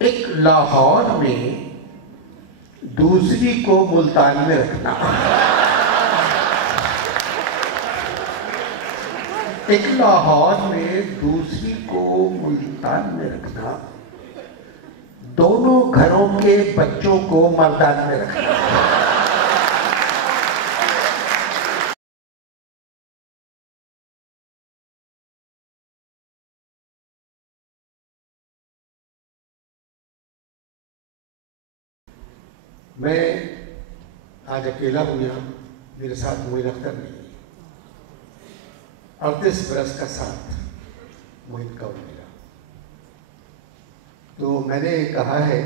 एक लाहौर में दूसरी को मुल्तान में रखना, एक लाहौर में दूसरी को मुल्तान में रखना, दोनों घरों के बच्चों को मर्दान में रखना। मैं आज अकेला हूँ यहाँ, मेरे साथ मोइन अख्तर नहीं है। 38 बरस का साथ मोइन का मिला। तो मैंने कहा है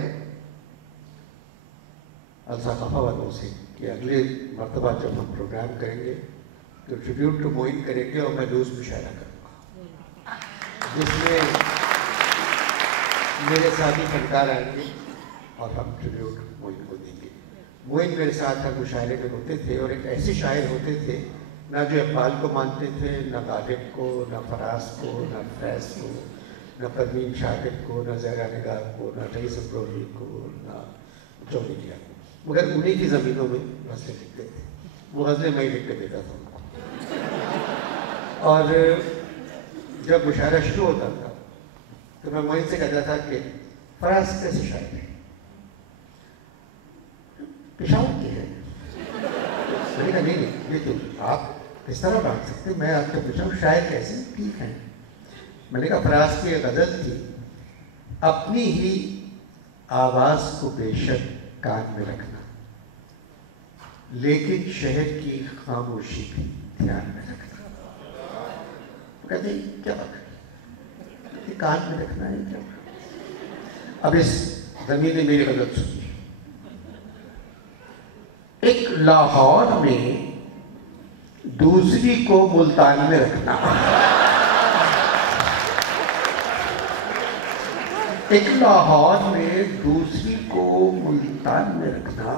अलसाफ़ा वालों से कि अगले मर्तबा जब हम प्रोग्राम करेंगे तो ट्रिब्यूट टू मोइन करेंगे और मैं रोज़ मुशायरा करूँगा, जिसमें मेरे साथी फनकार आएंगे और हम ट्रिब्यूट मोइन को देंगे। मोइन मेरे साथ हर मुशायरे में होते थे और एक ऐसे शायर होते थे ना जो इकबाल को मानते थे, ना गालिब को, ना फराज को, ना फैज़ को, ना परवीन शाकिर को, ना ज़हरा निगार को, ना रईस अब्रोही को, ना चौधरी को, मगर उन्हीं की ज़मीनों में गज़लें लिखते थे। वो गज़लें मैं ही लिख के देता था उनको। और जब मुशायरा शुरू होता था तो मैं मोइन से कहता था कि फराज कैसे शायर है? पेशावर की है। मैंने कहा नहीं, ये तो आप इस तरह बात सकते, मैं आपसे पूछा हूँ शायर कैसे? ठीक है। मैंने कहा फराज की एक गज़ल थी, अपनी ही आवाज़ को बेशक कान में रखना, लेकिन शहर की खामोशी भी ध्यान में रखना। कहते क्या बात है, कान में रखना है क्या? अब इस ज़मीन ने मेरी गज़ल सुनी। एक लाहौर में दूसरी को मुल्तान में रखना, एक लाहौर में दूसरी को मुल्तान में रखना,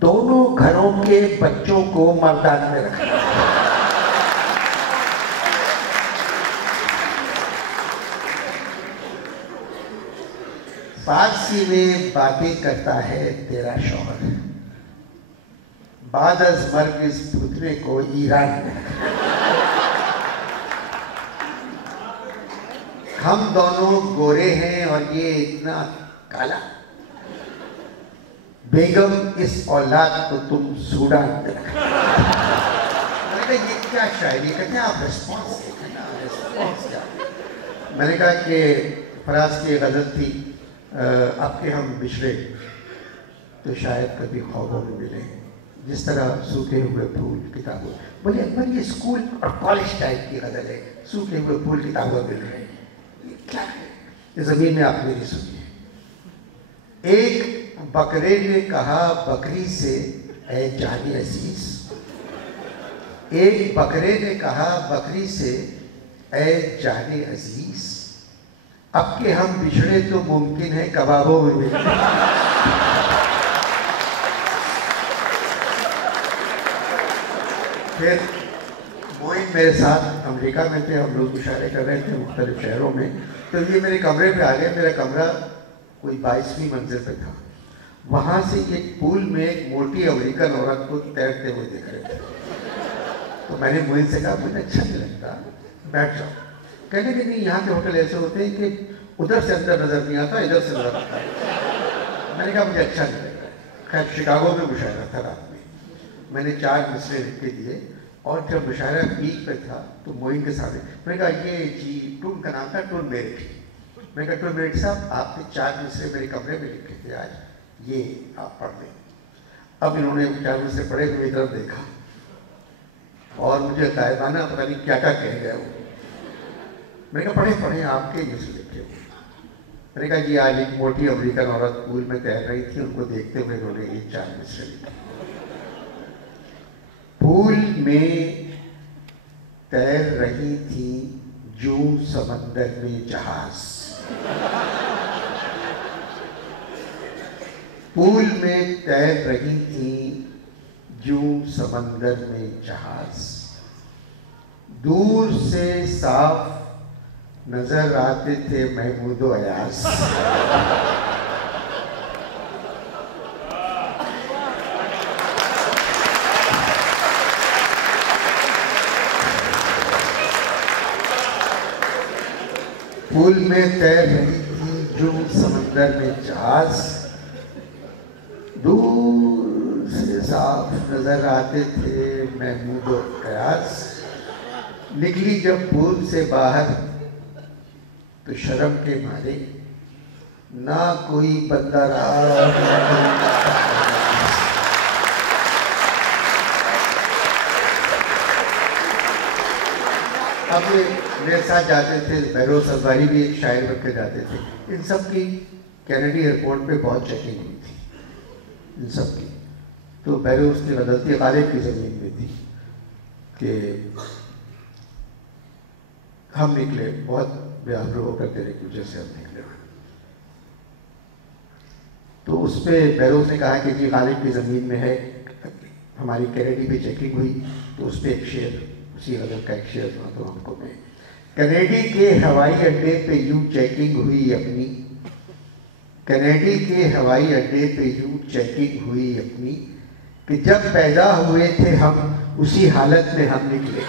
दोनों घरों के बच्चों को मर्दान में रखना। फारसी में बातें करता है तेरा शौहर, बाद अज़ मर्ग इस पुतले को ईरान में। हम दोनों गोरे हैं और ये इतना काला, बेगम इस औलाद को तुम सूडान में रखना। ये क्या शायरी? कहते हैं आप रिस्पॉन्स देखें ना, रिस्पॉन्स क्या? मैंने कहा कि फराज की गज़ल थी, अब के हम बिछड़े तो शायद कभी ख्वाबों में मिले, जिस तरह सूखे हुए फूल किताबों। बोले अकबर ये स्कूल और कॉलेज टाइप की गज़ल है, सूखे हुए फूल किताबों में मिल रहे हैं, ये क्या है? ये ज़मीन में आप मेरी सुनिए। एक बकरे ने कहा बकरी से ऐ जानी अजीज, एक बकरे ने कहा बकरी से ऐ जानी अजीज, अब के हम बिछड़े तो मुमकिन है कबाबों में मिले। फिर मोइन मेरे साथ अमेरिका में थे, हम लोग मुशायरे कर रहे थे मुख्तलिफ शहरों में। तो ये मेरे कमरे पे आ गए। मेरा कमरा कोई 22वीं मंजिल पे था। वहाँ से एक पूल में एक मोटी अमेरिकन औरत को तैरते हुए देख रहे थे। तो मैंने मोइन से कहा मुझे अच्छा नहीं लगता, बैठ जाओ। कहने कि नहीं, यहाँ के होटल ऐसे होते हैं कि उधर से अंदर नज़र नहीं आता, इधर से नज़र आता है। मैंने कहा मुझे अच्छा नहीं लग रहा है। खैर शिकागो में मुशायरा था रात में, मैंने 4 मिसरे लिख के दिए और जब मुशायरा पीक पे था तो मोइन के सामने मैंने कहा ये जी टून का नाम था, टून मेरिट। मैंने कहा टून मेरिट साहब आपने 4 मिसरे मेरे कमरे में लिखे थे आज, ये आप पढ़ लें। अब इन्होंने 4 मिसरे पढ़े तो मेरी तरफ देखा और मुझे तायबाना पता नहीं क्या क्या कह गया वो। मैंने कहा पढ़े पढ़े आपके मिसरे लिखे हुए। मैंने कहा जी आज एक मोटी अमेरिकन औरत पूल में तैर रही थी, उनको देखते हुए इन्होंने ये 4 मिसरे लिखे। पूल में तैर रही थी जूं समंदर में जहाज, पूल में तैर रही थी जूं समंदर में जहाज, दूर से साफ नजर आते थे महमूद अयास। पुल में तैर रही थी जो समंदर में जहाज, दूर से साफ नजर आते थे महमूद अयास। निकली जब पुल से बाहर तो शर्म के मारे ना कोई बंदा रहा। अब मेरे साथ जाते थे बहरोज अजवारी भी एक शायर बन के जाते थे। इन सब की कैनेडी एयरपोर्ट पे बहुत चेकिंग हुई थी, इन सब की। तो बहरोज की गलती गालिब की ज़मीन में थी कि हम निकले, बहुत बेआबरू होकर तेरे की वजह से हम निकले। तो उस पर बहरोज ने कहा कि जी गालिब की ज़मीन में है, हमारी कैनेडी पे चेकिंग हुई। तो उस पर एक शेर, उसी गजल का एक शेर सुना तो हमको मैं। कनेडी के हवाई अड्डे पे यूं चेकिंग हुई अपनी, कनेडी के हवाई अड्डे पे यूं चेकिंग हुई अपनी, कि जब पैदा हुए थे हम उसी हालत में हम निकले।